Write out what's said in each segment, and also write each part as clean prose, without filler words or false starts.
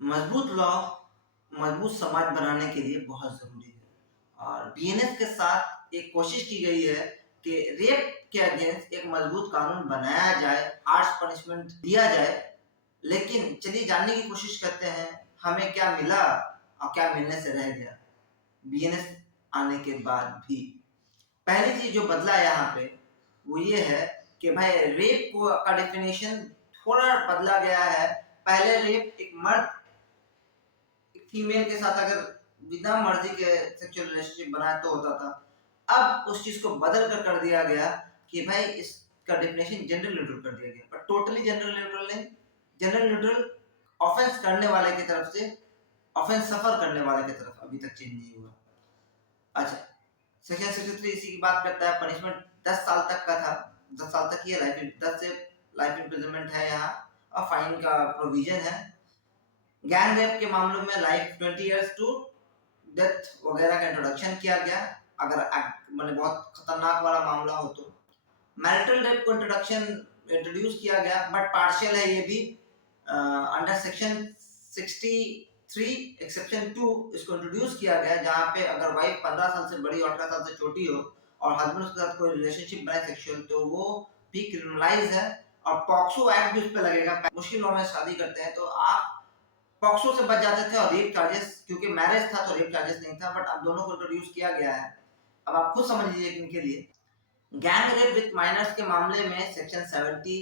मजबूत लॉ मजबूत समाज बनाने के लिए बहुत ज़रूरी है और बीएनएस के साथ एक कोशिश की गई है कि रेप के अगेंस्ट एक मजबूत कानून बनाया जाए, हार्श पनिशमेंट दिया जाए। लेकिन चलिए जानने की कोशिश करते हैं हमें क्या मिला और क्या मिलने से रह गया बीएनएस आने के बाद भी। पहली चीज जो बदला यहाँ पे वो ये है कि भाई रेप को का डेफिनेशन थोड़ा बदला गया है। पहले रेप एक मर्द फीमेल के साथ अगर बिना मर्जी के सेक्सुअल रिलेशनशिप बनाए तो होता था। अब उस चीज को बदल कर दिया गया कि भाई इसका डेफिनेशन जेंडर न्यूट्रल कर दिया गया, पर टोटली जेंडर न्यूट्रल नहीं। जेंडर न्यूट्रल ऑफेंस करने वाले की तरफ से ऑफेंस सफर करने वाले की तरफ अभी तक चेंज नहीं हुआ। अच्छा, सेक्शन 63 इसी की बात करता है। पनिशमेंट 10 साल तक का था, 10 साल तक ही लाइफ 10 से लाइफ इम्प्रिजनमेंट है यहाँ, और फाइन का प्रोविजन है। गैंग रेप के मामलों में लाइफ 20 इयर्स टू डेथ वगैरह का इंट्रोडक्शन किया गया, अगर मैंने बहुत खतरनाक वाला मामला हो तो। मैरिटल रेप को इंट्रोड्यूस किया गया, बट पार्शियल है ये भी। अंडर सेक्शन 63 एक्सेप्शन 2 इसको इंट्रोड्यूस किया गया, जहां पे अगर वाइफ 15 साल से बड़ी और 18 साल से छोटी हो और हस्बैंड उसके साथ कोई रिलेशनशिप बनाए सेक्सुअल, तो वो भी क्रिमिनलाइज है और पॉक्सो एक्ट भी उस पर लगेगा। मुस्लिम लॉ में शादी करते हैं तो आप पॉक्सो से बच जाते थे और रेप चार्जेस, क्योंकि मैरिज था तो रेप चार्जेस नहीं था, बट अब दोनों को इंट्रोड्यूस किया गया है। अब आप खुद समझ लीजिए इनके लिए। गैंग रेप विद माइनर्स के मामले में सेक्शन 70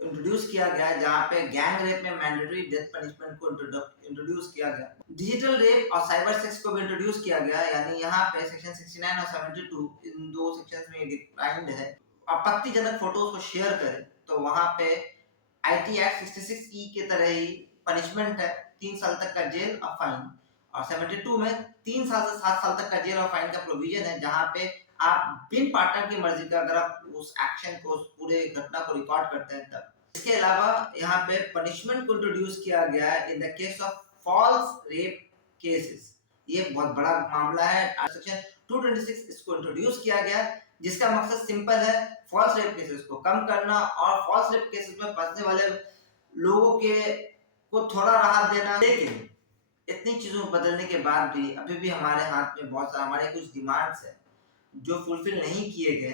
इंट्रोड्यूस किया गया है, जहां पे गैंग रेप में मैंडेटरी डेथ पनिशमेंट को इंट्रोड्यूस किया गया। डिजिटल रेप और साइबर सेक्स को भी इंट्रोड्यूस किया गया, यानी यहाँ पे सेक्शन 69 और 72 इन दो सेक्शंस में डिफाइंड है। आपत्तिजनक फोटोज को शेयर करें तो वहां पे आईटी एक्ट 66 ई के तरह ही पनिशमेंट है, 3 साल तक का जेल और फाइन। और 72 में 3 साल से 7 साल तक का जेल और फाइन का प्रोविजन है, जहां पे आप बिन पार्टनर की मर्जी का अगर आप उस एक्शन को, उस पूरे घटना को रिकॉर्ड करते हैं तब। इसके अलावा यहाँ पे पनिशमेंट को इंट्रोड्यूस किया गया है in the case of false rape cases. ये बहुत बड़ा मामला है। सेक्शन 226 इसको इंट्रोड्यूस किया गया, जिसका मकसद सिंपल है, फॉल्स रेप केसेस को कम करना और फॉल्स रेप केसेस में फंसने वाले लोगों के को थोड़ा राहत देना। लेकिन इतनी चीजों को बदलने के बाद भी अभी भी हमारे हाथ में बहुत सारे हमारे कुछ डिमांड्स है जो फुलफिल नहीं किए गए।